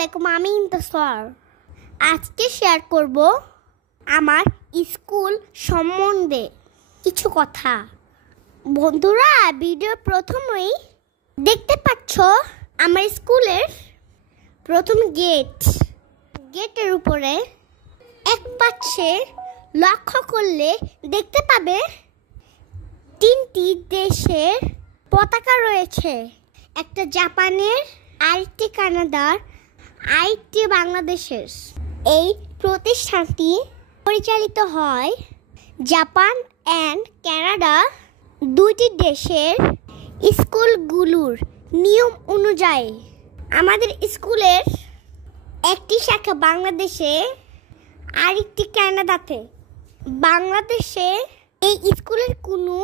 আলাইকুম, আমি ইন্তাসর। আজকে শেয়ার করব আমার স্কুল সম্বন্ধে কিছু কথা। বন্ধুরা, ভিডিও প্রথমেই দেখতে পাচ্ছ আমার স্কুলের প্রথম গেটের উপরে এক পাশে লক্ষ্য করলে দেখতে পাবে 3টি দেশের পতাকা রয়েছে। একটা জাপানের, আরেকটি কানাডার, আরেকটি বাংলাদেশের। এই প্রতিষ্ঠানটি পরিচালিত হয় জাপান অ্যান্ড কানাডা দুইটি দেশের স্কুলগুলোর নিয়ম অনুযায়ী। আমাদের স্কুলের একটি শাখা বাংলাদেশে, আরেকটি কানাডাতে। বাংলাদেশে এই স্কুলের কোনো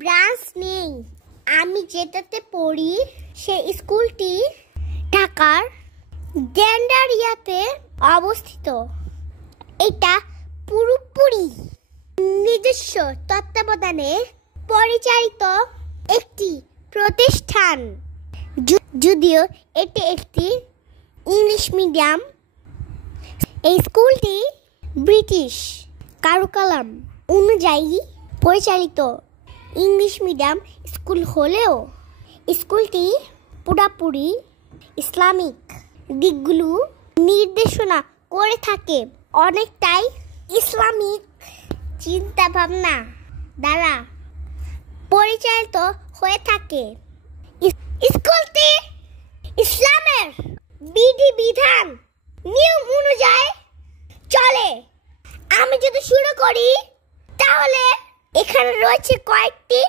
ব্রাঞ্চ নেই। আমি যেটাতে পড়ি সেই স্কুলটি ঢাকার গেন্ডারিয়াতে অবস্থিত। এটা পুরোপুরি নিজস্ব তত্ত্বাবধানে পরিচালিত একটি প্রতিষ্ঠান। যদিও এটি একটি ইংলিশ মিডিয়াম, এই স্কুলটি ব্রিটিশ কারিকুলাম অনুযায়ী পরিচালিত ইংলিশ মিডিয়াম স্কুল হলেও স্কুলটি পুরোপুরি ইসলামিক দিকগুলো নির্দেশনা করে থাকে। অনেকটাই ইসলামিক চিন্তা ভাবনা দ্বারা পরিচালিত হয়ে থাকে। স্কুলটি ইসলামের বিধিবিধান নিয়ম অনুযায়ী চলে। আমি যদি শুরু করি তাহলে এখানে রয়েছে কয়েকটি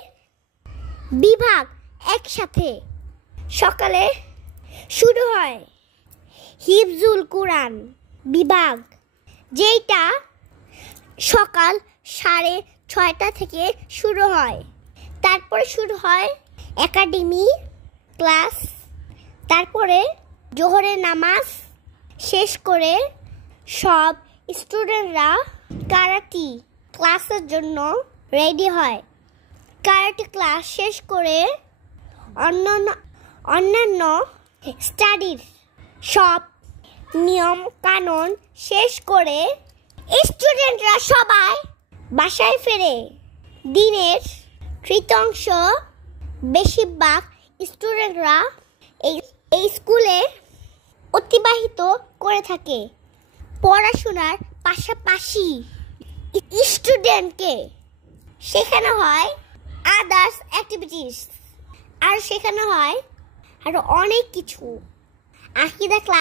বিভাগ একসাথে। সকালে শুরু হয় হিফজুল কোরআন বিভাগ, যেটা সকাল 6:30 থেকে শুরু হয়। তারপরে শুরু হয় একাডেমি ক্লাস। তারপরে জোহরের নামাজ শেষ করে সব স্টুডেন্টরা কারাটি ক্লাসের জন্য রেডি হয়। কারাটি ক্লাস শেষ করে অন্যান্য স্টাডির সব নিয়ম কানুন শেষ করে স্টুডেন্টরা সবাই বাসায় ফেরে। দিনের তৃতীয়াংশ বেশিরভাগ স্টুডেন্টরা এই স্কুলে অতিবাহিত করে থাকে। পড়াশোনার পাশাপাশি স্টুডেন্টকে শেখানো হয় আদার্স অ্যাক্টিভিটিস, আর শেখানো হয় আরো অনেক কিছু। আকিদা ক্লাস